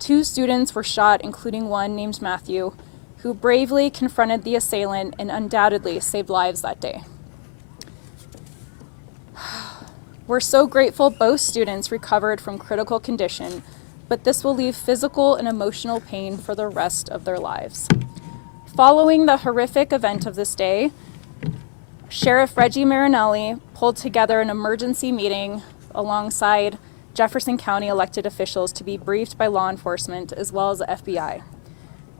2 students were shot, including one named Matthew, who bravely confronted the assailant and undoubtedly saved lives that day. We're so grateful both students recovered from critical condition, but this will leave physical and emotional pain for the rest of their lives. Following the horrific event of this day, Sheriff Reggie Marinelli pulled together an emergency meeting alongside Jefferson County elected officials to be briefed by law enforcement as well as the FBI.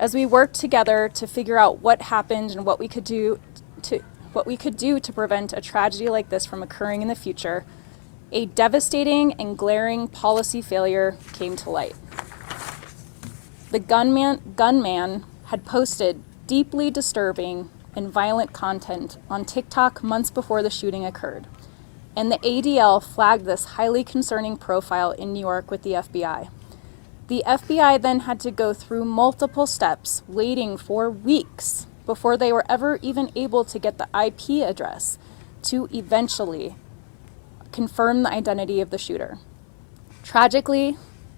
As we worked together to figure out what happened and what we could do to prevent a tragedy like this from occurring in the future, a devastating and glaring policy failure came to light. The gunman had posted deeply disturbing and violent content on TikTok months before the shooting occurred, and the ADL flagged this highly concerning profile in New York with the FBI. The FBI then had to go through multiple steps, waiting for weeks before they were ever even able to get the IP address to eventually confirm the identity of the shooter. Tragically,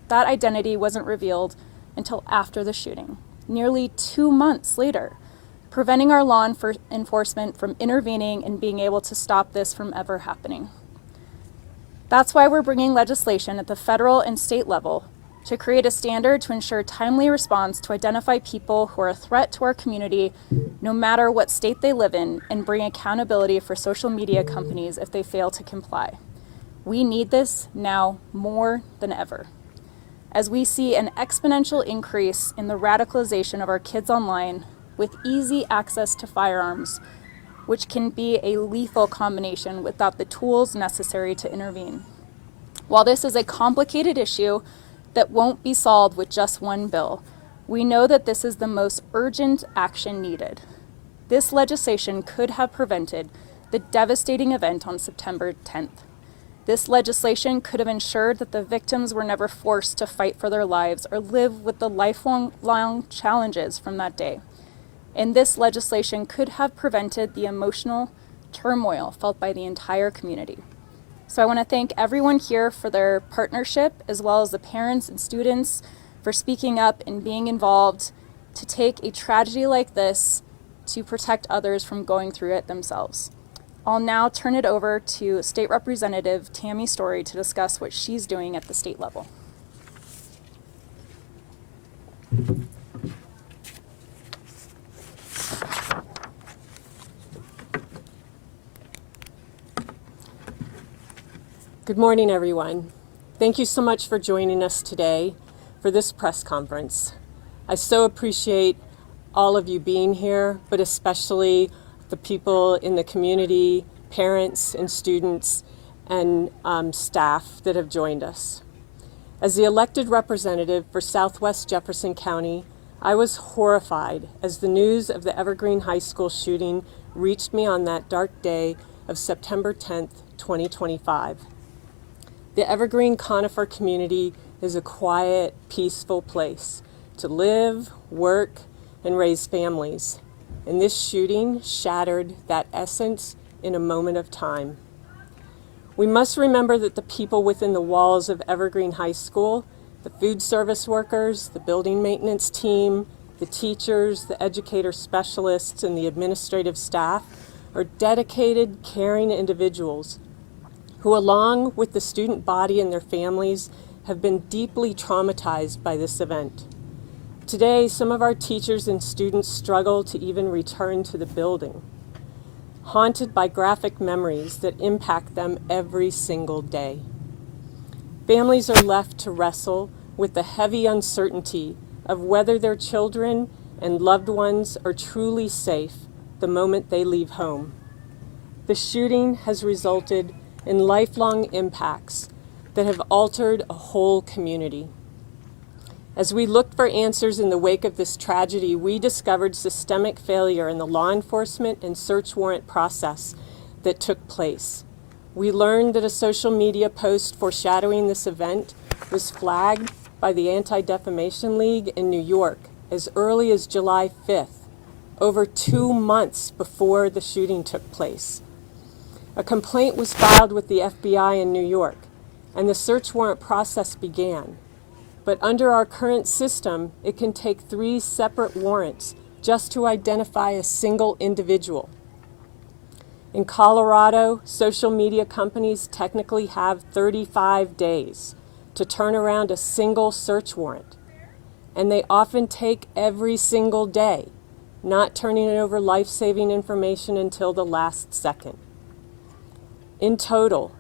that identity wasn't revealed until after the shooting, nearly 2 months later, preventing our law enforcement from intervening and being able to stop this from ever happening. That's why we're bringing legislation at the federal and state level to create a standard to ensure timely response to identify people who are a threat to our community, no matter what state they live in, and bring accountability for social media companies if they fail to comply. We need this now more than ever, as we see an exponential increase in the radicalization of our kids online with easy access to firearms, which can be a lethal combination without the tools necessary to intervene. While this is a complicated issue that won't be solved with just one bill, we know that this is the most urgent action needed. This legislation could have prevented the devastating event on September 10th. This legislation could have ensured that the victims were never forced to fight for their lives or live with the lifelong challenges from that day. And this legislation could have prevented the emotional turmoil felt by the entire community. So I want to thank everyone here for their partnership, as well as the parents and students for speaking up and being involved to take a tragedy like this to protect others from going through it themselves. I'll now turn it over to State Representative Tammy Story to discuss what she's doing at the state level. Good morning, everyone. Thank you so much for joining us today for this press conference. I so appreciate all of you being here, but especially the people in the community, parents and students and staff that have joined us. As the elected representative for Southwest Jefferson County, I was horrified as the news of the Evergreen High School shooting reached me on that dark day of September 10th, 2025. The Evergreen Conifer community is a quiet, peaceful place to live, work, and raise families. And this shooting shattered that essence in a moment of time. We must remember that the people within the walls of Evergreen High School, the food service workers, the building maintenance team, the teachers, the educator specialists, and the administrative staff are dedicated, caring individuals who, along with the student body and their families, have been deeply traumatized by this event. Today, some of our teachers and students struggle to even return to the building, haunted by graphic memories that impact them every single day. Families are left to wrestle with the heavy uncertainty of whether their children and loved ones are truly safe the moment they leave home. The shooting has resulted in lifelong impacts that have altered a whole community. As we looked for answers in the wake of this tragedy, we discovered systemic failure in the law enforcement and search warrant process that took place. We learned that a social media post foreshadowing this event was flagged by the Anti-Defamation League in New York as early as July 5th, over 2 months before the shooting took place. A complaint was filed with the FBI in New York, and the search warrant process began. But under our current system, it can take 3 separate warrants just to identify a single individual. In Colorado, social media companies technically have 35 days to turn around a single search warrant. And they often take every single day, not turning over life-saving information until the last second. In total,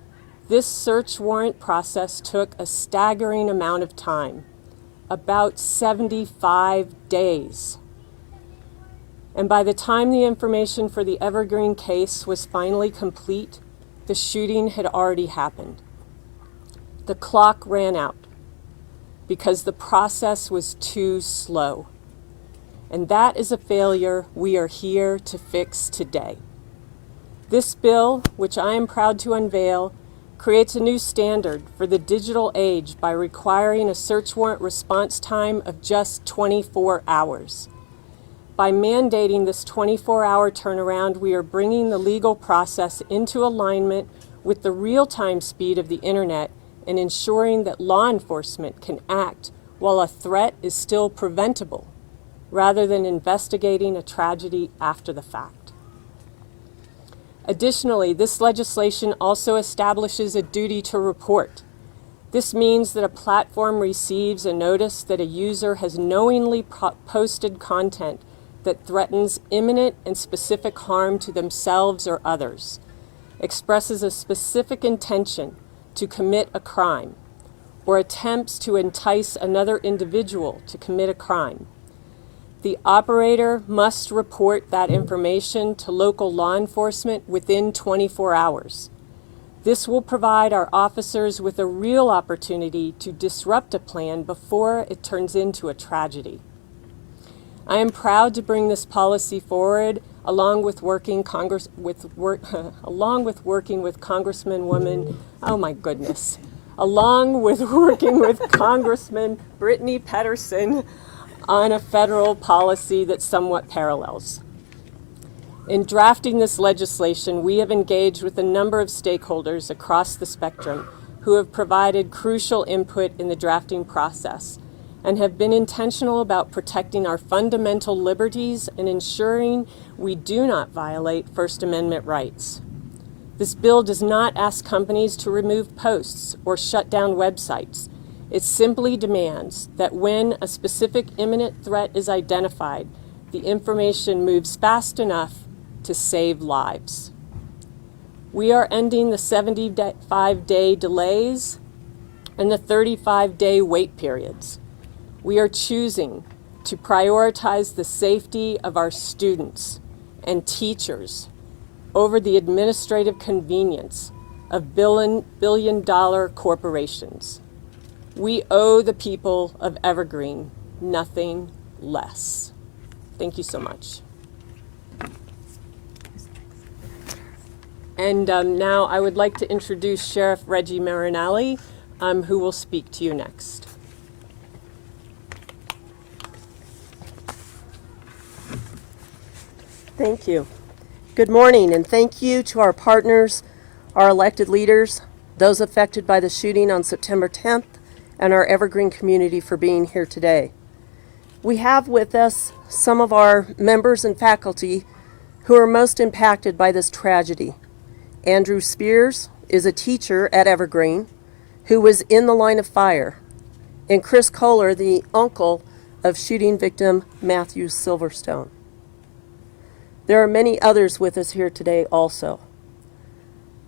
this search warrant process took a staggering amount of time, about 75 days. And by the time the information for the Evergreen case was finally complete, the shooting had already happened. The clock ran out because the process was too slow. And that is a failure we are here to fix today. This bill, which I am proud to unveil, creates a new standard for the digital age by requiring a search warrant response time of just 24 hours. By mandating this 24-hour turnaround, we are bringing the legal process into alignment with the real-time speed of the internet and ensuring that law enforcement can act while a threat is still preventable, rather than investigating a tragedy after the fact. Additionally, this legislation also establishes a duty to report. This means that a platform receives a notice that a user has knowingly posted content that threatens imminent and specific harm to themselves or others, expresses a specific intention to commit a crime, or attempts to entice another individual to commit a crime. The operator must report that information to local law enforcement within 24 hours. This will provide our officers with a real opportunity to disrupt a plan before it turns into a tragedy. I am proud to bring this policy forward along with working with Congressman Brittany Pedersen on a federal policy that somewhat parallels. In drafting this legislation, we have engaged with a number of stakeholders across the spectrum who have provided crucial input in the drafting process and have been intentional about protecting our fundamental liberties and ensuring we do not violate First Amendment rights. This bill does not ask companies to remove posts or shut down websites. It simply demands that when a specific imminent threat is identified, the information moves fast enough to save lives. We are ending the 75-day delays and the 35-day wait periods. We are choosing to prioritize the safety of our students and teachers over the administrative convenience of billion-dollar corporations. We owe the people of Evergreen nothing less. Thank you so much. And now I would like to introduce Sheriff Reggie Marinelli, who will speak to you next. Thank you. Good morning, and thank you to our partners, our elected leaders, those affected by the shooting on September 10th, and our Evergreen community for being here today. We have with us some of our members and faculty who are most impacted by this tragedy. Andrew Spears is a teacher at Evergreen who was in the line of fire, and Chris Kohler, the uncle of shooting victim Matthew Silverstone. There are many others with us here today also.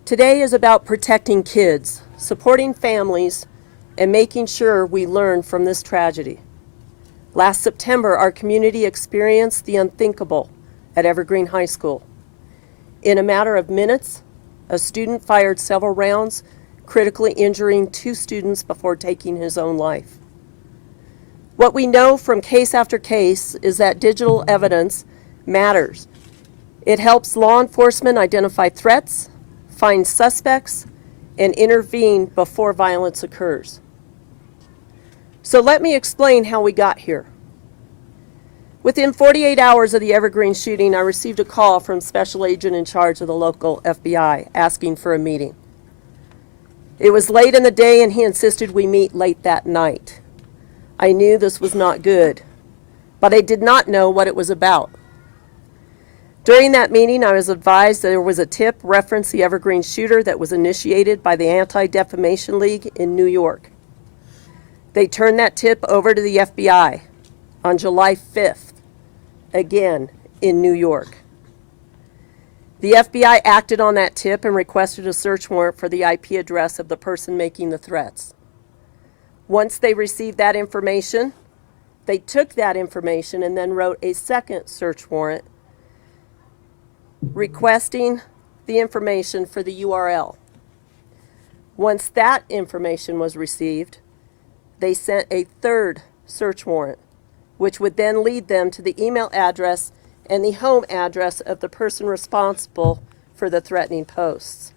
Today is about protecting kids, supporting families, and making sure we learn from this tragedy. Last September, our community experienced the unthinkable at Evergreen High School. In a matter of minutes, a student fired several rounds, critically injuring 2 students before taking his own life. What we know from case after case is that digital evidence matters. It helps law enforcement identify threats, find suspects, and intervene before violence occurs. So let me explain how we got here. Within 48 hours of the Evergreen shooting, I received a call from Special Agent in charge of the local FBI asking for a meeting. It was late in the day, and he insisted we meet late that night. I knew this was not good, but I did not know what it was about. During that meeting, I was advised that there was a tip referencing the Evergreen shooter that was initiated by the Anti-Defamation League in New York. They turned that tip over to the FBI on July 5th, again in New York. The FBI acted on that tip and requested a search warrant for the IP address of the person making the threats. Once they received that information, they took that information and then wrote a second search warrant requesting the information for the URL. Once that information was received, they sent a third search warrant, which would then lead them to the email address and the home address of the person responsible for the threatening posts.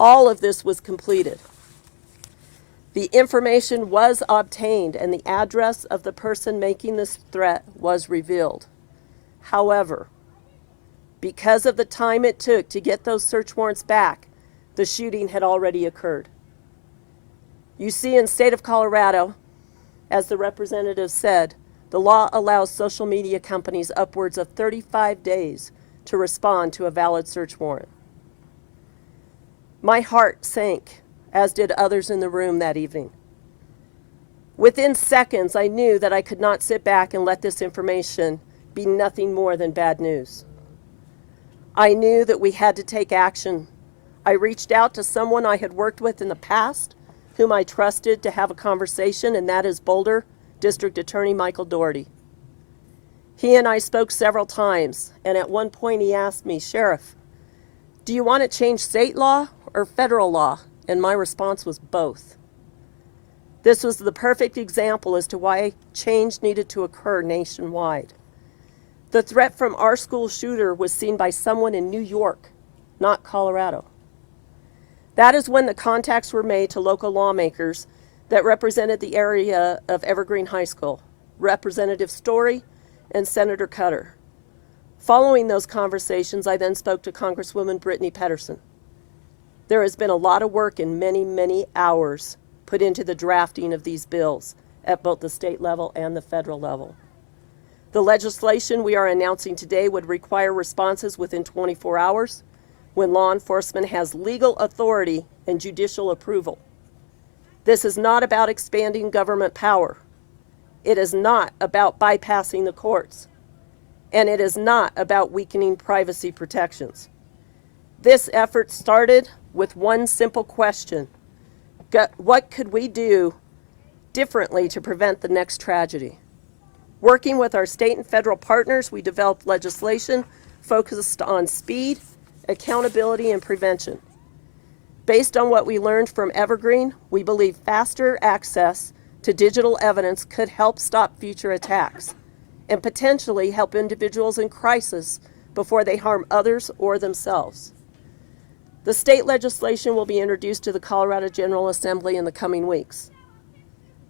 All of this was completed. The information was obtained and the address of the person making this threat was revealed. However, because of the time it took to get those search warrants back, the shooting had already occurred. You see, in the state of Colorado, as the representative said, the law allows social media companies upwards of 35 days to respond to a valid search warrant. My heart sank, as did others in the room that evening. Within seconds, I knew that I could not sit back and let this information be nothing more than bad news. I knew that we had to take action. I reached out to someone I had worked with in the past, whom I trusted to have a conversation, and that is Boulder District Attorney Michael Doherty. He and I spoke several times, and at one point he asked me, "Sheriff, do you want to change state law or federal law?" And my response was both. This was the perfect example as to why change needed to occur nationwide. The threat from our school shooter was seen by someone in New York, not Colorado. That is when the contacts were made to local lawmakers that represented the area of Evergreen High School, Representative Story and Senator Cutter. Following those conversations, I then spoke to Congresswoman Brittany Pedersen. There has been a lot of work and many, many hours put into the drafting of these bills at both the state level and the federal level. The legislation we are announcing today would require responses within 24 hours when law enforcement has legal authority and judicial approval. This is not about expanding government power. It is not about bypassing the courts. And it is not about weakening privacy protections. This effort started with one simple question: what could we do differently to prevent the next tragedy? Working with our state and federal partners, we developed legislation focused on speed, accountability, and prevention. Based on what we learned from Evergreen, we believe faster access to digital evidence could help stop future attacks and potentially help individuals in crisis before they harm others or themselves. The state legislation will be introduced to the Colorado General Assembly in the coming weeks.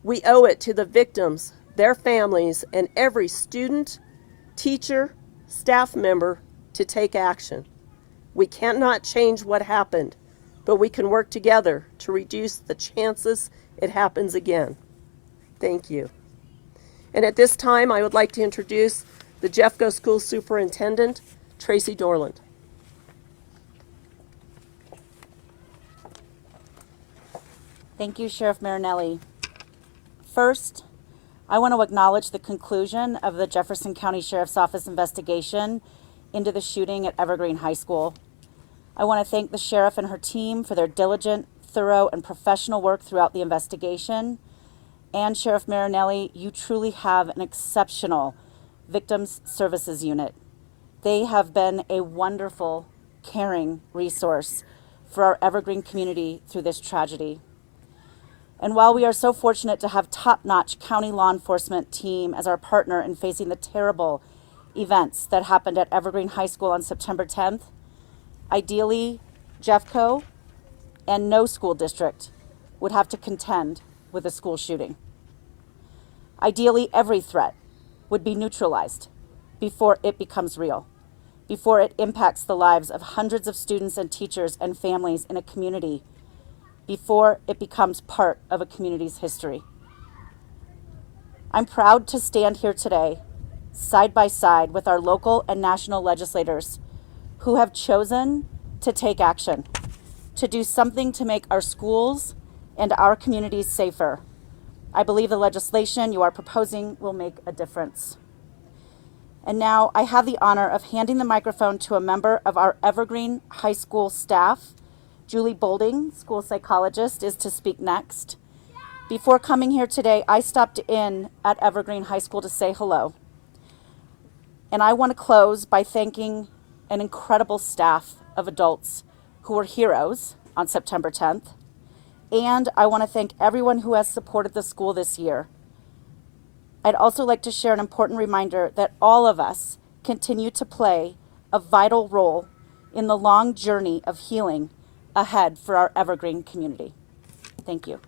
We owe it to the victims, their families, and every student, teacher, staff member to take action. We cannot change what happened, but we can work together to reduce the chances it happens again. Thank you. And at this time, I would like to introduce the Jeffco School Superintendent, Tracy Dorland. Thank you, Sheriff Marinelli. First, I want to acknowledge the conclusion of the Jefferson County Sheriff's Office investigation into the shooting at Evergreen High School. I want to thank the sheriff and her team for their diligent, thorough, and professional work throughout the investigation. And Sheriff Marinelli, you truly have an exceptional Victims Services Unit. They have been a wonderful, caring resource for our Evergreen community through this tragedy. And while we are so fortunate to have top-notch county law enforcement team as our partner in facing the terrible events that happened at Evergreen High School on September 10th, ideally, Jeffco and no school district would have to contend with a school shooting. Ideally, every threat would be neutralized before it becomes real, before it impacts the lives of hundreds of students and teachers and families in a community, before it becomes part of a community's history. I'm proud to stand here today, side by side with our local and national legislators who have chosen to take action, to do something to make our schools and our communities safer. I believe the legislation you are proposing will make a difference. And now I have the honor of handing the microphone to a member of our Evergreen High School staff. Julie Bolding, school psychologist, is to speak next. Before coming here today, I stopped in at Evergreen High School to say hello. And I want to close by thanking an incredible staff of adults who were heroes on September 10th. And I want to thank everyone who has supported the school this year. I'd also like to share an important reminder that all of us continue to play a vital role in the long journey of healing ahead for our Evergreen community. Thank you.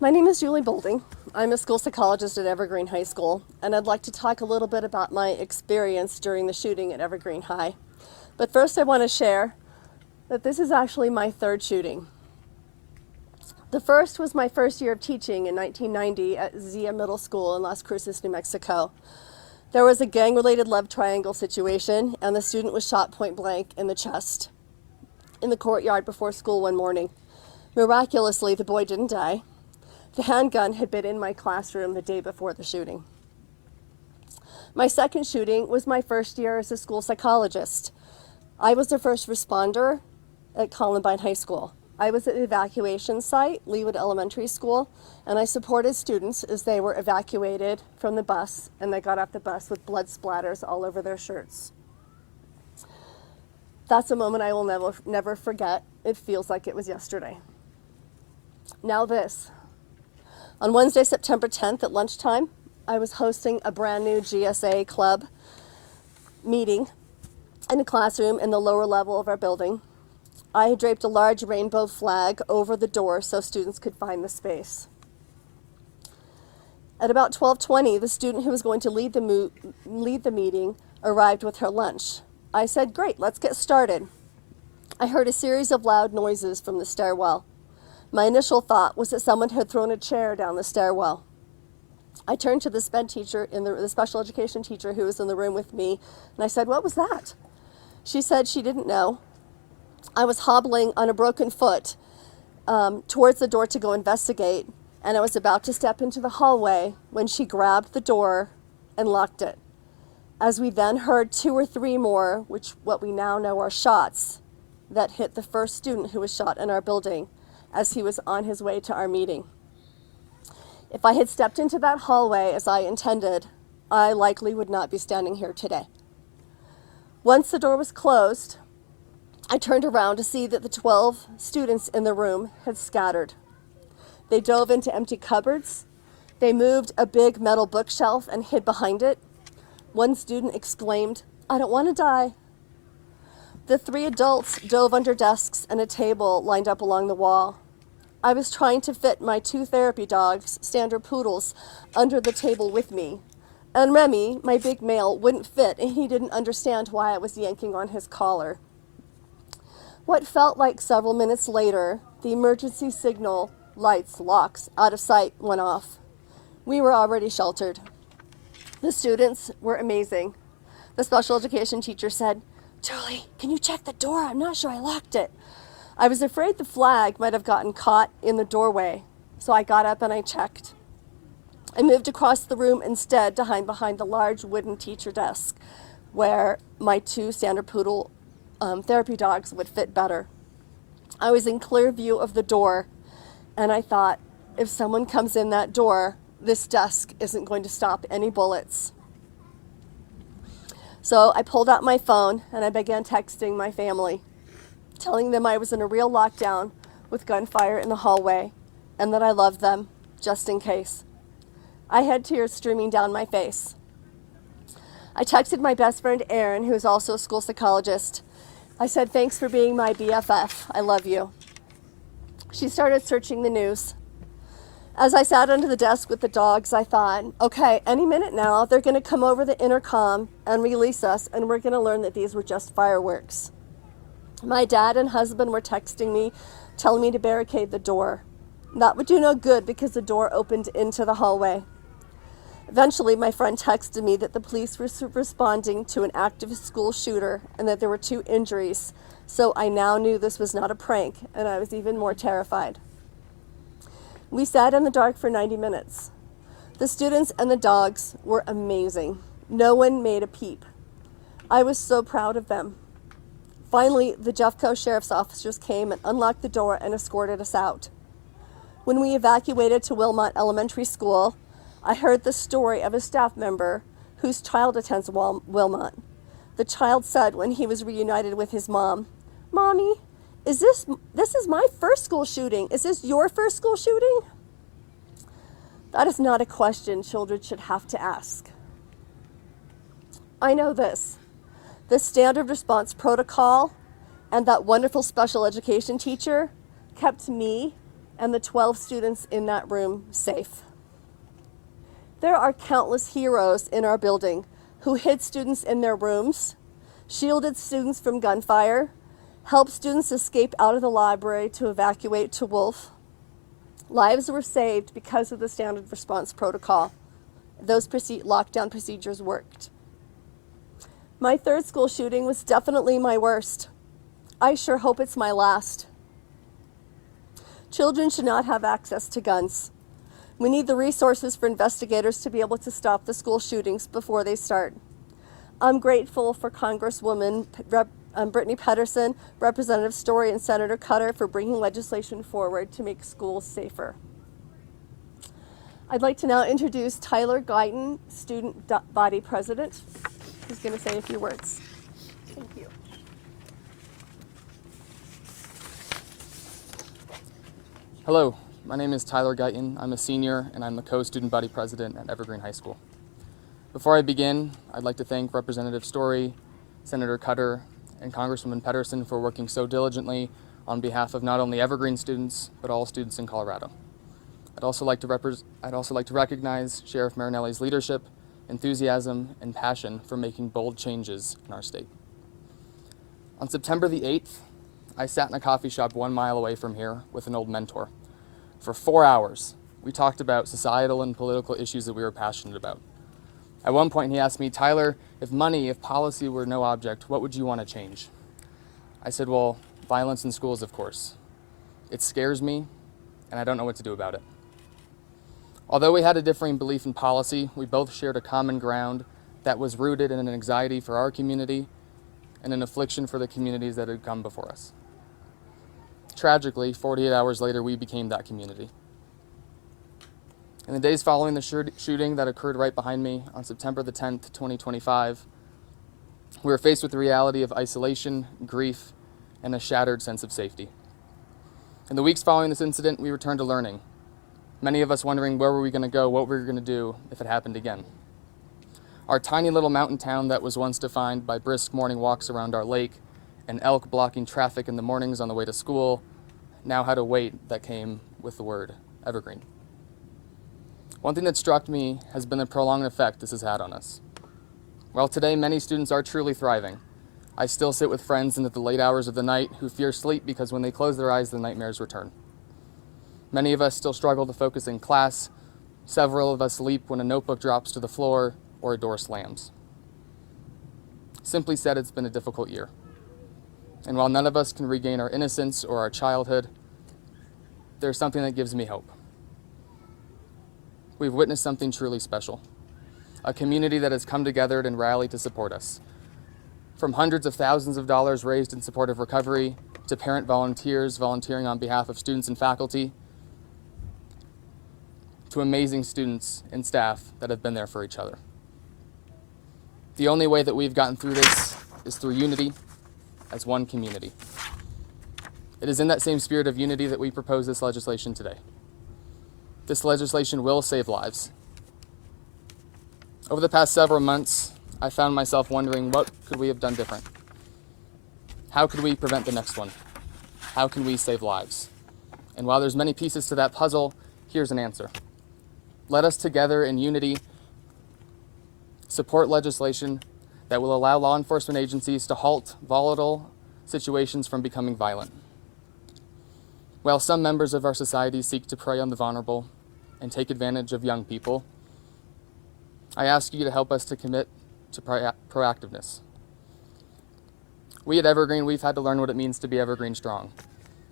My name is Julie Bolding. I'm a school psychologist at Evergreen High School, and I'd like to talk a little bit about my experience during the shooting at Evergreen High. But first I want to share that this is actually my third shooting. The first was my first year of teaching in 1990 at Zia Middle School in Las Cruces, New Mexico. There was a gang-related love triangle situation, and the student was shot point blank in the chest in the courtyard before school one morning. Miraculously, the boy didn't die. The handgun had been in my classroom the day before the shooting. My second shooting was my first year as a school psychologist. I was the first responder at Columbine High School. I was at the evacuation site, Leawood Elementary School, and I supported students as they were evacuated from the bus, and they got off the bus with blood splatters all over their shirts. That's a moment I will never forget. It feels like it was yesterday. Now this. On Wednesday, September 10th at lunchtime, I was hosting a brand new GSA club meeting in a classroom in the lower level of our building. I had draped a large rainbow flag over the door so students could find the space. At about 12:20, the student who was going to lead the meeting arrived with her lunch. I said, "Great, let's get started." I heard a series of loud noises from the stairwell. My initial thought was that someone had thrown a chair down the stairwell. I turned to the the special education teacher who was in the room with me, and I said, "What was that?" She said she didn't know. I was hobbling on a broken foot towards the door to go investigate, and I was about to step into the hallway when she grabbed the door and locked it. As we then heard 2 or 3 more, what we now know are shots, that hit the first student who was shot in our building as he was on his way to our meeting. If I had stepped into that hallway as I intended, I likely would not be standing here today. Once the door was closed, I turned around to see that the 12 students in the room had scattered. They dove into empty cupboards. They moved a big metal bookshelf and hid behind it. One student exclaimed, "I don't want to die." The 3 adults dove under desks and a table lined up along the wall. I was trying to fit my 2 therapy dogs, standard poodles, under the table with me. And Remy, my big male, wouldn't fit, and he didn't understand why I was yanking on his collar. What felt like several minutes later, the emergency signal locks, out of sight, went off. We were already sheltered. The students were amazing. The special education teacher said, "Julie, can you check the door? I'm not sure I locked it." I was afraid the flag might have gotten caught in the doorway, so I got up and I checked. I moved across the room instead to hide behind the large wooden teacher desk where my 2 standard poodle therapy dogs would fit better. I was in clear view of the door, and I thought, if someone comes in that door, this desk isn't going to stop any bullets. So I pulled out my phone and I began texting my family, telling them I was in a real lockdown with gunfire in the hallway and that I loved them, just in case. I had tears streaming down my face. I texted my best friend Erin, who is also a school psychologist. I said, "Thanks for being my BFF. I love you." She started searching the news. As I sat under the desk with the dogs, I thought, okay, any minute now, they're going to come over the intercom and release us, and we're going to learn that these were just fireworks. My dad and husband were texting me, telling me to barricade the door. That would do no good because the door opened into the hallway. Eventually, my friend texted me that the police were responding to an active school shooter and that there were 2 injuries. So I now knew this was not a prank, and I was even more terrified. We sat in the dark for 90 minutes. The students and the dogs were amazing. No one made a peep. I was so proud of them. Finally, the Jeffco Sheriff's officers came and unlocked the door and escorted us out. When we evacuated to Wilmot Elementary School, I heard the story of a staff member whose child attends Wilmot. The child said when he was reunited with his mom, "Mommy, this is my first school shooting. Is this your first school shooting?" That is not a question children should have to ask. I know this. The standard response protocol and that wonderful special education teacher kept me and the 12 students in that room safe. There are countless heroes in our building who hid students in their rooms, shielded students from gunfire, helped students escape out of the library to evacuate to Wolf. Lives were saved because of the standard response protocol. Those lockdown procedures worked. My 3rd school shooting was definitely my worst. I sure hope it's my last. Children should not have access to guns. We need the resources for investigators to be able to stop the school shootings before they start. I'm grateful for Congresswoman Brittany Pedersen, Representative Story, and Senator Cutter for bringing legislation forward to make schools safer. I'd like to now introduce Tyler Guyton, Student Body President, who's going to say a few words. Thank you. Hello, my name is Tyler Guyton. I'm a senior and I'm the co-student body president at Evergreen High School. Before I begin, I'd like to thank Representative Story, Senator Cutter, and Congresswoman Pedersen for working so diligently on behalf of not only Evergreen students, but all students in Colorado. I'd also like to recognize Sheriff Marinelli's leadership, enthusiasm, and passion for making bold changes in our state. On September the 8th, I sat in a coffee shop 1 mile away from here with an old mentor. For 4 hours, we talked about societal and political issues that we were passionate about. At one point, he asked me, "Tyler, if money, if policy were no object, what would you want to change?" I said, "Well, violence in schools, of course. It scares me, and I don't know what to do about it." Although we had a differing belief in policy, we both shared a common ground that was rooted in an anxiety for our community and an affliction for the communities that had come before us. Tragically, 48 hours later, we became that community. In the days following the shooting that occurred right behind me on September the 10th, 2025, we were faced with the reality of isolation, grief, and a shattered sense of safety. In the weeks following this incident, we returned to learning, many of us wondering where were we going to go, what we were going to do if it happened again. Our tiny little mountain town that was once defined by brisk morning walks around our lake and elk blocking traffic in the mornings on the way to school now had a weight that came with the word Evergreen. One thing that struck me has been the prolonged effect this has had on us. While today many students are truly thriving, I still sit with friends into the late hours of the night who fear sleep because when they close their eyes, the nightmares return. Many of us still struggle to focus in class. Several of us leap when a notebook drops to the floor or a door slams. Simply said, it's been a difficult year. And while none of us can regain our innocence or our childhood, there's something that gives me hope. We've witnessed something truly special. A community that has come together and rallied to support us. From hundreds of thousands of dollars raised in support of recovery, to parent volunteers volunteering on behalf of students and faculty, to amazing students and staff that have been there for each other. The only way that we've gotten through this is through unity as one community. It is in that same spirit of unity that we propose this legislation today. This legislation will save lives. Over the past several months, I found myself wondering, what could we have done different? How could we prevent the next one? How can we save lives? And while there's many pieces to that puzzle, here's an answer. Let us together in unity support legislation that will allow law enforcement agencies to halt volatile situations from becoming violent. While some members of our society seek to prey on the vulnerable and take advantage of young people, I ask you to help us to commit to proactiveness. We at Evergreen, we've had to learn what it means to be Evergreen strong.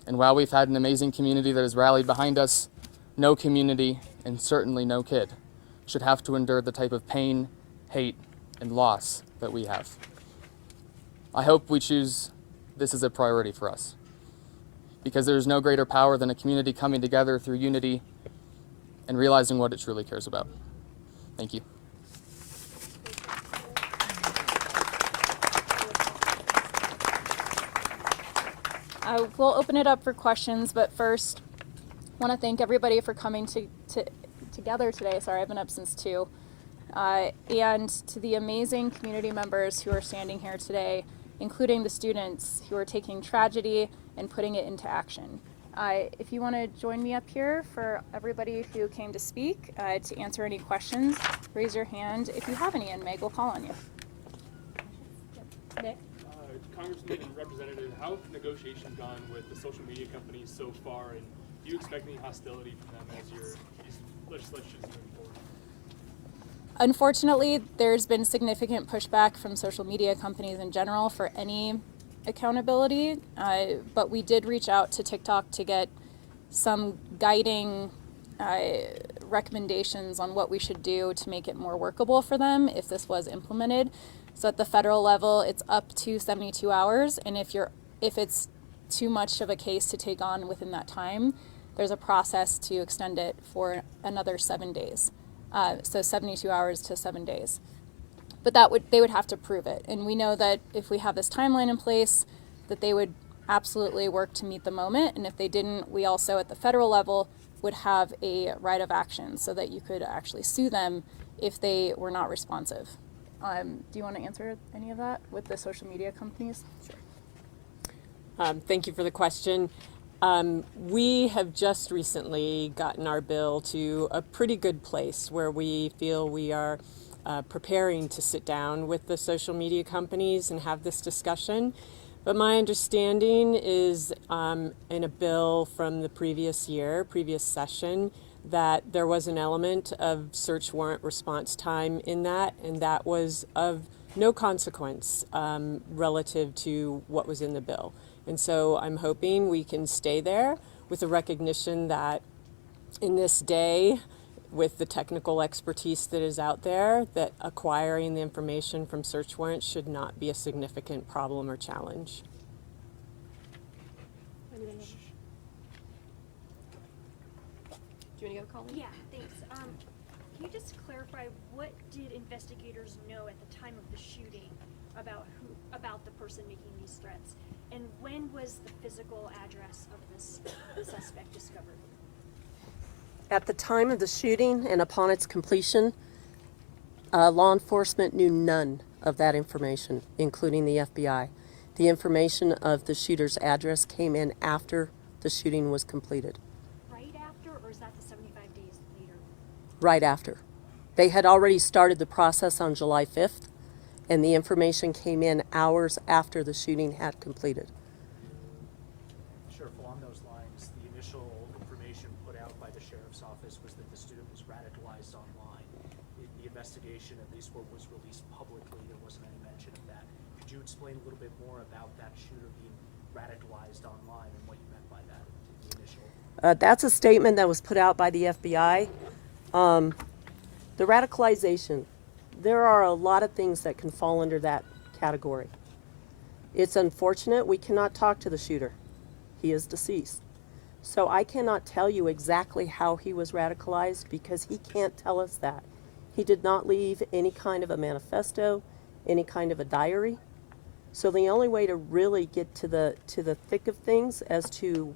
And while we've had an amazing community that has rallied behind us, no community, and certainly no kid, should have to endure the type of pain, hate, and loss that we have. I hope we choose this as a priority for us, because there is no greater power than a community coming together through unity and realizing what it truly cares about. Thank you. I will open it up for questions, but first, I want to thank everybody for coming together today. Sorry, I've been up since 2. And to the amazing community members who are standing here today, including the students who are taking tragedy and putting it into action. If you want to join me up here, for everybody who came to speak, to answer any questions, raise your hand if you have any, and Meg will call on you. Nick? Congressman and Representative, how have negotiations gone with the social media companies so far, and do you expect any hostility from them as your legislation is moving forward? Unfortunately, there's been significant pushback from social media companies in general for any accountability, but we did reach out to TikTok to get some guiding recommendations on what we should do to make it more workable for them if this was implemented. So at the federal level, it's up to 72 hours, and if it's too much of a case to take on within that time, there's a process to extend it for another 7 days. So 72 hours to 7 days. But they would have to prove it. And we know that if we have this timeline in place, that they would absolutely work to meet the moment. And if they didn't, we also at the federal level would have a right of action so that you could actually sue them if they were not responsive. Do you want to answer any of that with the social media companies? Sure. Thank you for the question. We have just recently gotten our bill to a pretty good place where we feel we are preparing to sit down with the social media companies and have this discussion. But my understanding is in a bill from the previous session, that there was an element of search warrant response time in that, and that was of no consequence relative to what was in the bill. And so I'm hoping we can stay there with the recognition that in this day, with the technical expertise that is out there, that acquiring the information from search warrants should not be a significant problem or challenge. Do you want to go, Colleen? Yeah, thanks. Can you just clarify, what did investigators know at the time of the shooting about the person making these threats? And when was the physical address of this suspect discovered? At the time of the shooting and upon its completion, law enforcement knew none of that information, including the FBI. The information of the shooter's address came in after the shooting was completed. Right after, or is that the 75 days later? Right after. They had already started the process on July 5th, and the information came in hours after the shooting had completed. Sheriff, along those lines, the initial information put out by the sheriff's office was that the student was radicalized online. In the investigation, at least what was released publicly, there wasn't any mention of that. Could you explain a little bit more about that shooter being radicalized online and what you meant by that in the initial? That's a statement that was put out by the FBI. The radicalization, there are a lot of things that can fall under that category. It's unfortunate we cannot talk to the shooter. He is deceased. So I cannot tell you exactly how he was radicalized because he can't tell us that. He did not leave any kind of a manifesto, any kind of a diary. So the only way to really get to the thick of things as to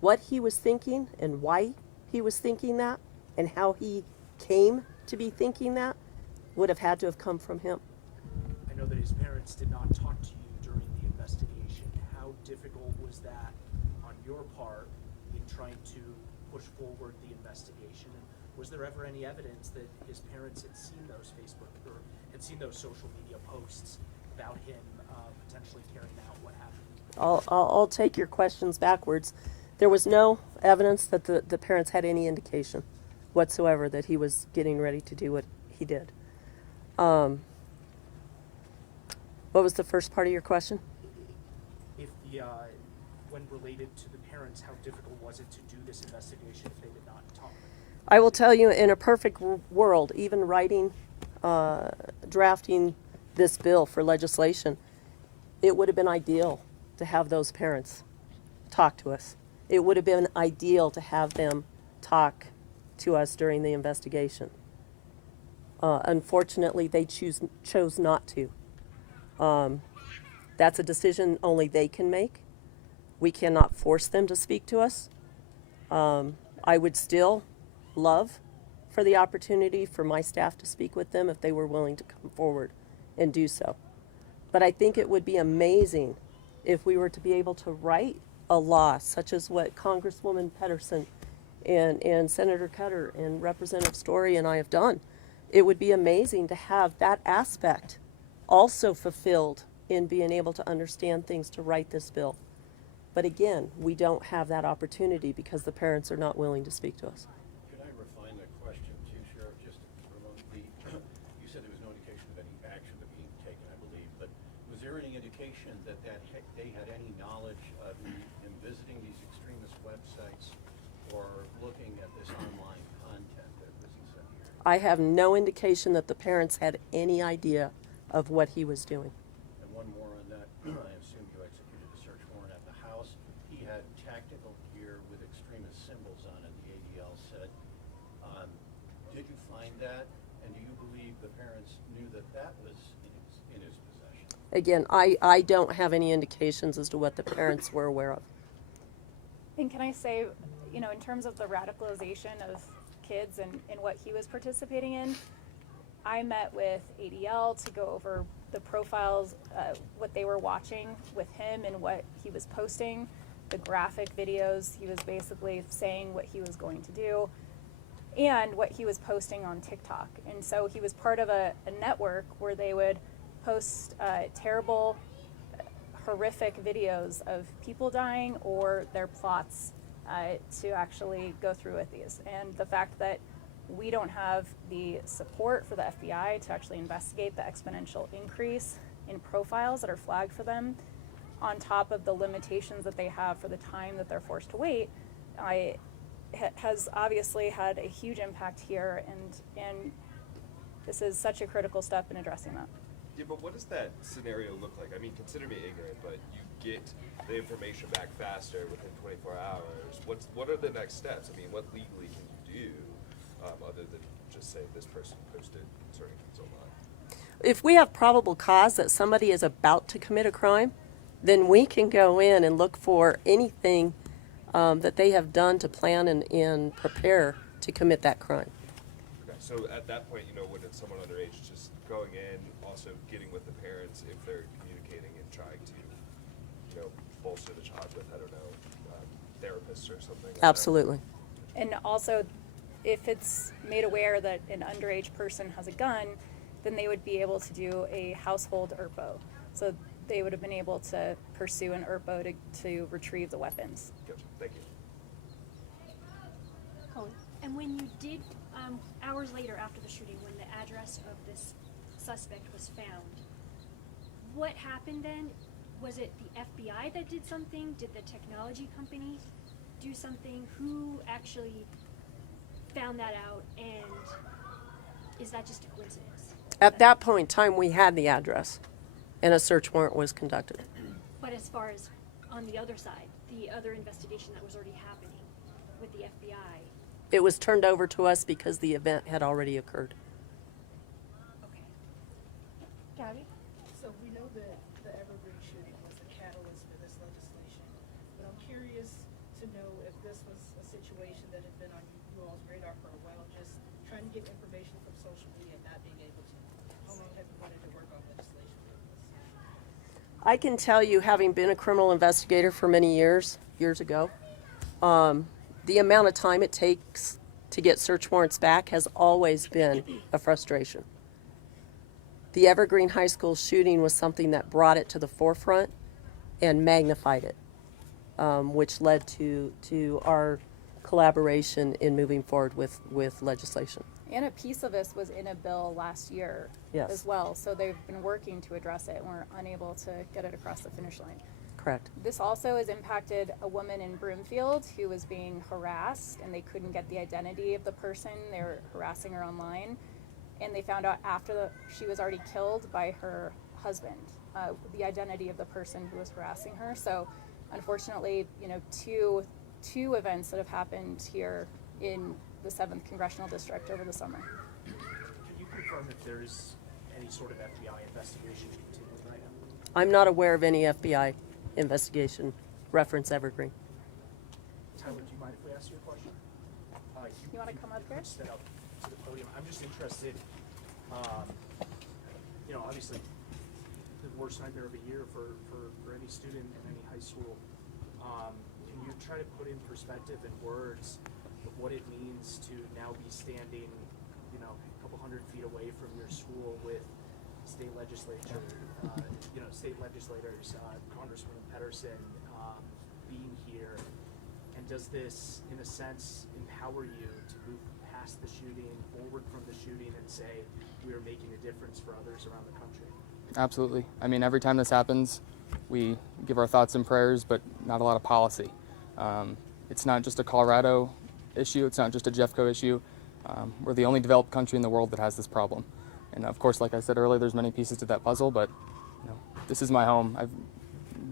what he was thinking and why he was thinking that and how he came to be thinking that would have had to have come from him. I know that his parents did not talk to you during the investigation. How difficult was that on your part in trying to push forward the investigation? And was there ever any evidence that his parents had seen those Facebook or had seen those social media posts about him potentially carrying out what happened? I'll take your questions backwards. There was no evidence that the parents had any indication whatsoever that he was getting ready to do what he did. What was the first part of your question? If when related to the parents, how difficult was it to do this investigation if they did not talk? I will tell you, in a perfect world, even writing, drafting this bill for legislation, it would have been ideal to have those parents talk to us. It would have been ideal to have them talk to us during the investigation. Unfortunately, they chose not to. That's a decision only they can make. We cannot force them to speak to us. I would still love for the opportunity for my staff to speak with them if they were willing to come forward and do so. But I think it would be amazing if we were to be able to write a law such as what Congresswoman Pedersen and Senator Cutter and Representative Story and I have done. It would be amazing to have that aspect also fulfilled in being able to understand things to write this bill. But again, we don't have that opportunity because the parents are not willing to speak to us. Could I refine that question too, Sheriff, just for a moment? You said there was no indication of any action being taken, I believe, but was there any indication that they had any knowledge of in visiting these extremist websites or looking at this online content that was sent here? I have no indication that the parents had any idea of what he was doing. And one more on that, I assume you executed the search warrant at the house. He had tactical gear with extremist symbols on it, the ADL said. Did you find that? And do you believe the parents knew that that was in his possession? Again, I don't have any indications as to what the parents were aware of. And can I say, in terms of the radicalization of kids and what he was participating in, I met with ADL to go over the profiles, what they were watching with him and what he was posting, the graphic videos. He was basically saying what he was going to do and what he was posting on TikTok. And so he was part of a network where they would post terrible, horrific videos of people dying or their plots to actually go through with these. And the fact that we don't have the support for the FBI to actually investigate the exponential increase in profiles that are flagged for them, on top of the limitations that they have for the time that they're forced to wait, has obviously had a huge impact here, and this is such a critical step in addressing that. Yeah, but what does that scenario look like? I mean, consider me ignorant, but you get the information back faster within 24 hours. What are the next steps? I mean, what legally can you do other than just say this person posted certain things online? If we have probable cause that somebody is about to commit a crime, then we can go in and look for anything that they have done to plan and prepare to commit that crime. Okay, so at that point, when it's someone underage, just going in, also getting with the parents if they're communicating and trying to, bolster the child with, I don't know, therapists or something like Absolutely. that. And also, if it's made aware that an underage person has a gun, then they would be able to do a household ERPO. So they would have been able to pursue an ERPO to retrieve the weapons. Gotcha. Thank you. Oh, and when you did, hours later after the shooting, when the address of this suspect was found, what happened then? Was it the FBI that did something? Did the technology company do something? Who actually found that out, and is that just a coincidence? At that point in time, we had the address, and a search warrant was conducted. But as far as on the other side, the other investigation that was already happening with the FBI. It was turned over to us because the event had already occurred. Okay. Gabby? So we know that the Evergreen shooting was the catalyst for this legislation, but I'm curious to know if this was a situation that had been on you all's radar for a while, just trying to get information from social media and not being able to. How long have you wanted to work on legislation like this? I can tell you, having been a criminal investigator for many years ago, the amount of time it takes to get search warrants back has always been a frustration. The Evergreen High School shooting was something that brought it to the forefront, and magnified it, which led to our collaboration in moving forward with legislation. And a piece of this was in a bill last year Yes. as well. So they've been working to address it and were unable to get it across the finish line. Correct. This also has impacted a woman in Broomfield who was being harassed, and they couldn't get the identity of the person. They were harassing her online, and they found out after she was already killed by her husband, the identity of the person who was harassing her. So unfortunately, two events that have happened here in the 7th Congressional District over the summer. Can you confirm if there's any sort of FBI investigation continuing right now? I'm not aware of any FBI investigation reference Evergreen. Tyler, do you mind if we ask you a question? You want to come up here? Step up to the podium. I'm just interested, obviously the worst nightmare of a year for any student in any high school. Can you try to put in perspective and words of what it means to now be standing, a couple hundred feet away from your school with state legislature, state legislators, Congresswoman Pedersen being here, and does this, in a sense, empower you to move past the shooting, forward from the shooting, and say we are making a difference for others around the country? Absolutely. I mean, every time this happens, we give our thoughts and prayers, but not a lot of policy. It's not just a Colorado issue. It's not just a Jeffco issue. We're the only developed country in the world that has this problem. And of course, like I said earlier, there's many pieces to that puzzle, but this is my home. I've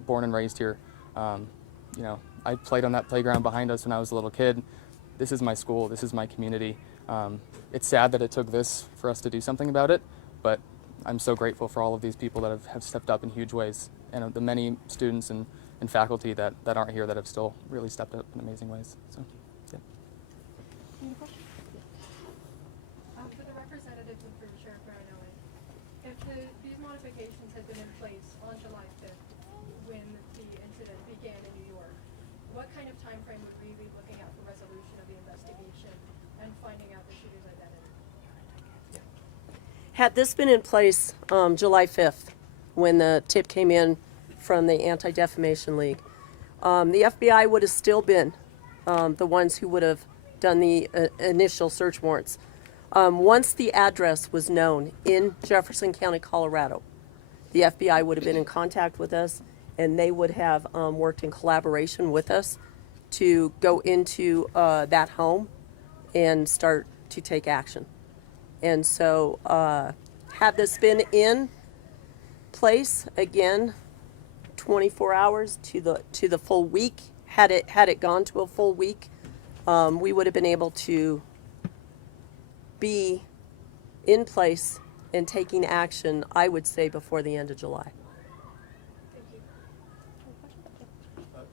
born and raised here. I played on that playground behind us when I was a little kid. This is my school. This is my community. It's sad that it took this for us to do something about it, but I'm so grateful for all of these people that have stepped up in huge ways, and the many students and faculty that aren't here that have still really stepped up in amazing ways. So, yeah. For the representatives and for Sheriff Marinelli, if these modifications had been in place on July 5th when the incident began in New York, what kind of time frame would we be looking at for resolution of the investigation and finding out the shooter's identity? Had this been in place July 5th, when the tip came in from the Anti-Defamation League, the FBI would have still been the ones who would have done the initial search warrants. Once the address was known in Jefferson County, Colorado, the FBI would have been in contact with us, and they would have worked in collaboration with us to go into that home and start to take action. And so, had this been in place, again, 24 hours to the full week, had it gone to a full week, we would have been able to be in place and taking action, I would say, before the end of July.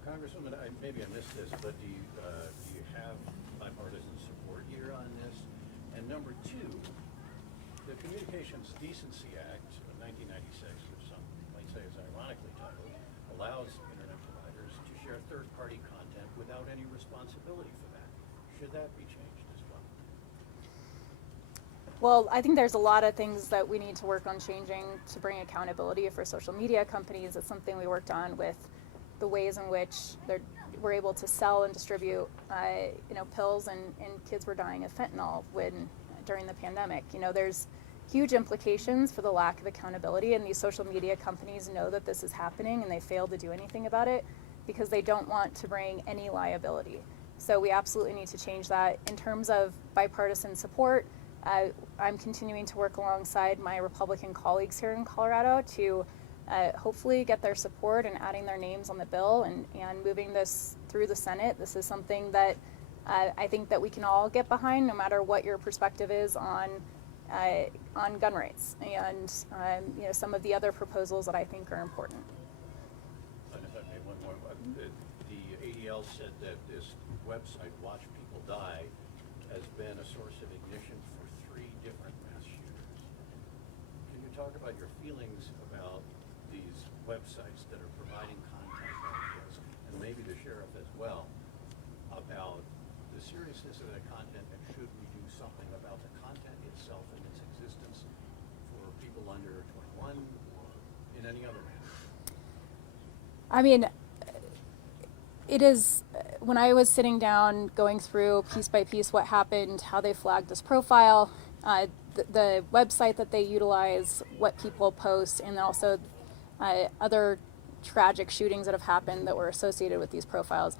Congresswoman, maybe I missed this, but do you have bipartisan support here on this? And number two, the Communications Decency Act of 1996, which some might say is ironically titled, allows internet providers to share third-party content without any responsibility for that. Should that be changed as well? Well, I think there's a lot of things that we need to work on changing to bring accountability for social media companies. It's something we worked on with the ways in which we're able to sell and distribute, pills, and kids were dying of fentanyl during the pandemic. There's huge implications for the lack of accountability, and these social media companies know that this is happening, and they fail to do anything about it because they don't want to bring any liability. So we absolutely need to change that. In terms of bipartisan support, I'm continuing to work alongside my Republican colleagues here in Colorado to hopefully get their support and adding their names on the bill and moving this through the Senate. This is something that I think that we can all get behind, no matter what your perspective is on gun rights and some of the other proposals that I think are important. And if I may, one more. The ADL said that this website, Watch People Die, has been a source of ignition for 3 different mass shooters. Can you talk about your feelings about these websites that are providing content like this, and maybe the sheriff as well, about the seriousness of that content, and should we do something about the content itself and its existence for people under 21 or in any other manner? I mean, it is, when I was sitting down going through piece by piece what happened, how they flagged this profile, the website that they utilize, what people post, and then also other tragic shootings that have happened that were associated with these profiles.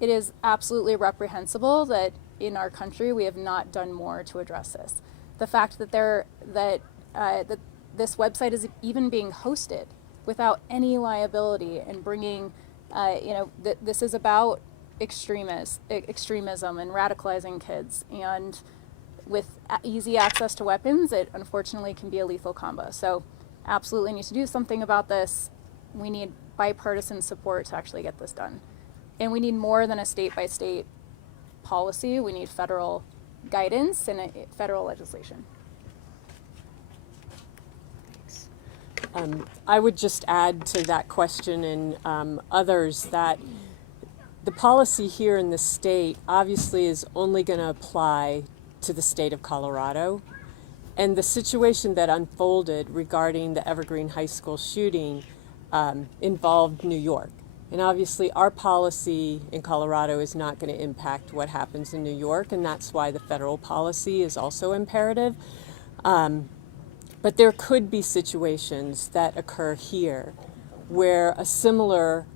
It is absolutely reprehensible that in our country we have not done more to address this. The fact that that this website is even being hosted without any liability and bringing, this is about extremism and radicalizing kids, and with easy access to weapons, it unfortunately can be a lethal combo. So absolutely need to do something about this. We need bipartisan support to actually get this done. And we need more than a state-by-state policy. We need federal guidance and federal legislation. I would just add to that question and others that the policy here in the state obviously is only going to apply to the state of Colorado. And the situation that unfolded regarding the Evergreen High School shooting involved New York. And obviously our policy in Colorado is not going to impact what happens in New York, and that's why the federal policy is also imperative. But there could be situations that occur here where a similar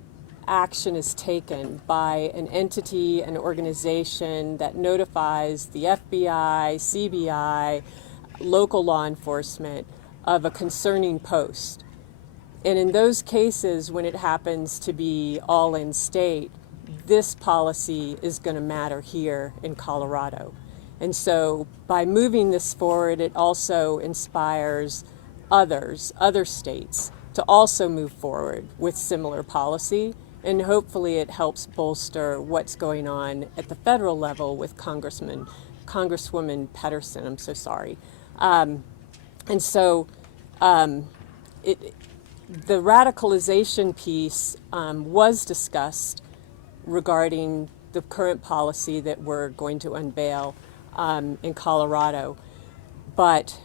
action is taken by an entity, an organization that notifies the FBI, CBI, local law enforcement of a concerning post. And in those cases, when it happens to be all in state, this policy is going to matter here in Colorado. And so by moving this forward, it also inspires other states to also move forward with similar policy. And hopefully it helps bolster what's going on at the federal level with Congresswoman Pedersen, I'm so sorry. The radicalization piece was discussed regarding the current policy that we're going to unveil in Colorado, but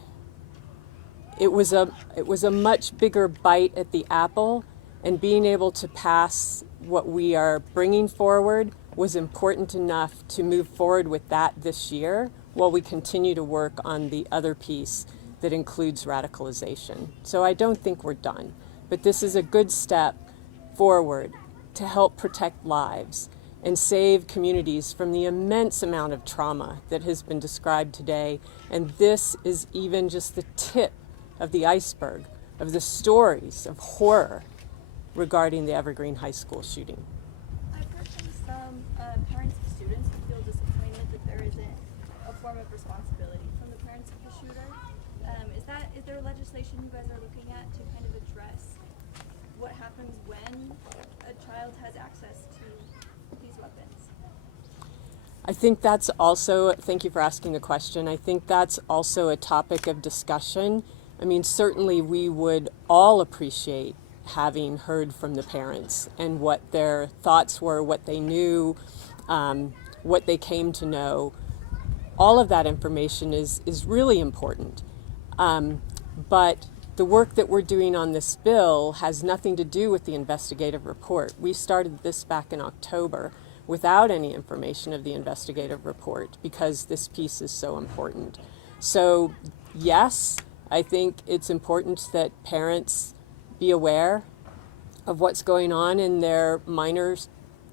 it was a much bigger bite at the apple, and being able to pass what we are bringing forward was important enough to move forward with that this year while we continue to work on the other piece that includes radicalization. So I don't think we're done, but this is a good step forward to help protect lives and save communities from the immense amount of trauma that has been described today. And this is even just the tip of the iceberg of the stories of horror regarding the Evergreen High School shooting. I've heard from some parents of students who feel disappointed that there isn't a form of responsibility from the parents of the shooter. Is there legislation you guys are looking at to kind of address what happens when a child has access to these weapons? I think that's also, thank you for asking the question, I think that's also a topic of discussion. I mean, certainly we would all appreciate having heard from the parents and what their thoughts were, what they knew, what they came to know. All of that information is really important. But the work that we're doing on this bill has nothing to do with the investigative report. We started this back in October without any information of the investigative report because this piece is so important. So yes, I think it's important that parents be aware of what's going on in their minor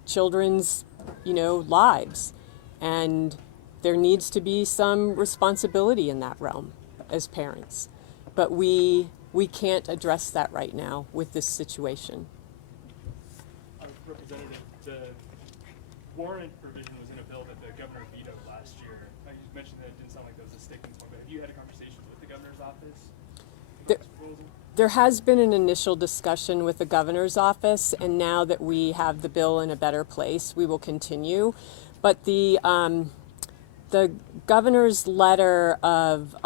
children's, lives. And there needs to be some responsibility in that realm as parents. But we can't address that right now with this situation. Representative, the warrant provision was in a bill that the governor vetoed last year. You mentioned that it didn't sound like that was a sticking point, but have you had conversations with the governor's office? There has been an initial discussion with the governor's office, and now that we have the bill in a better place, we will continue. But the governor's letter of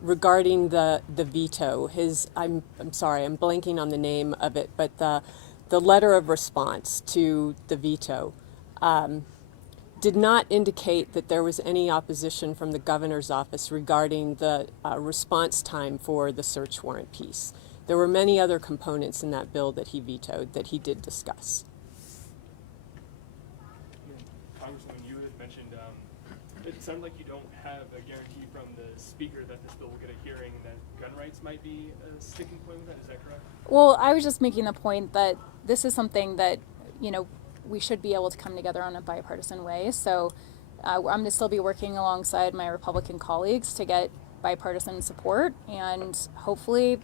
regarding the veto, I'm sorry, I'm blanking on the name of it, but the letter of response to the veto did not indicate that there was any opposition from the governor's office regarding the response time for the search warrant piece. There were many other components in that bill that he vetoed that he did discuss. Congresswoman, you had mentioned it sounded like you don't have a guarantee from the speaker that this bill will get a hearing, and that gun rights might be a sticking point with that. Is that correct? Well, I was just making the point that this is something that, we should be able to come together on a bipartisan way. So I'm going to still be working alongside my Republican colleagues to get bipartisan support. And hopefully,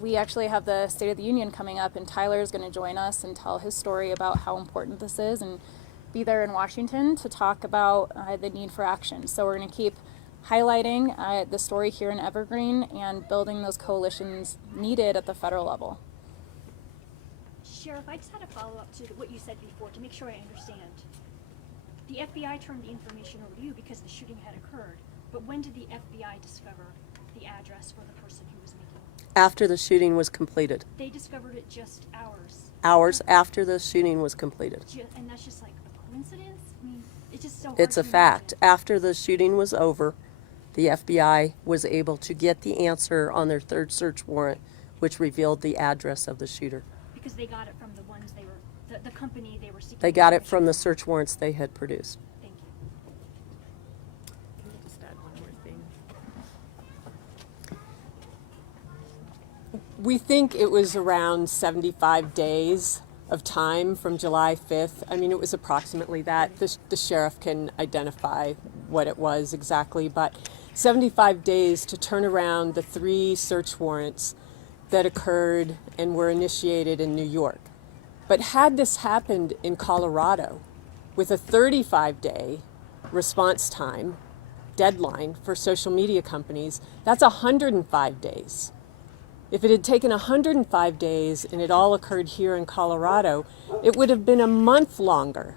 we actually have the State of the Union coming up, and Tyler is going to join us and tell his story about how important this is, and be there in Washington to talk about the need for action. So we're going to keep highlighting the story here in Evergreen and building those coalitions needed at the federal level. Sheriff, I just had a follow-up to what you said before to make sure I understand. The FBI turned the information over to you because the shooting had occurred, but when did the FBI discover the address for the person who was making it? After the shooting was completed. They discovered it just hours. Hours after the shooting was completed. And that's just like a coincidence? I mean, it's just so hard It's a to fact. imagine. After the shooting was over, the FBI was able to get the answer on their third search warrant, which revealed the address of the shooter. Because they got it from the ones they were, the company they were seeking. They got it information from the search warrants they had produced. Thank you. Can I just add one more thing? We think it was around 75 days of time from July 5th. I mean, it was approximately that. The sheriff can identify what it was exactly, but 75 days to turn around the 3 search warrants that occurred and were initiated in New York. But had this happened in Colorado with a 35-day response time deadline for social media companies, that's 105 days. If it had taken 105 days and it all occurred here in Colorado, it would have been a month longer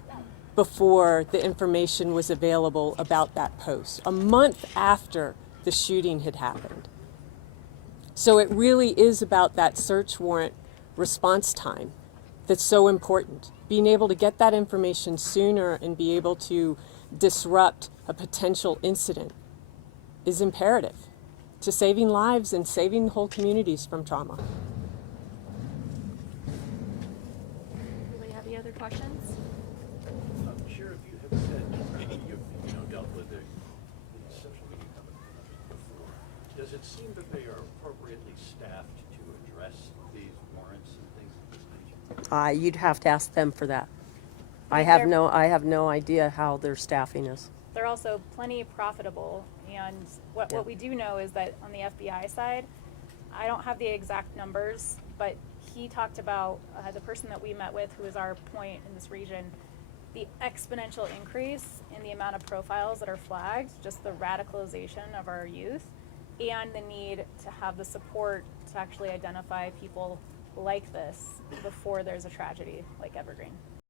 before the information was available about that post, a month after the shooting had happened. So it really is about that search warrant response time that's so important. Being able to get that information sooner and be able to disrupt a potential incident is imperative to saving lives and saving whole communities from trauma. Anybody have any other questions? Sheriff, you have said you've dealt with the social media companies before. Does it seem that they are appropriately staffed to address these warrants and things of this nature? You'd have to ask them for that. I have no idea how their staffing is. They're also plenty profitable, and what we do know is that on the FBI side, I don't have the exact numbers, but he talked about the person that we met with, who is our point in this region, the exponential increase in the amount of profiles that are flagged, just the radicalization of our youth, and the need to have the support to actually identify people like this before there's a tragedy like Evergreen.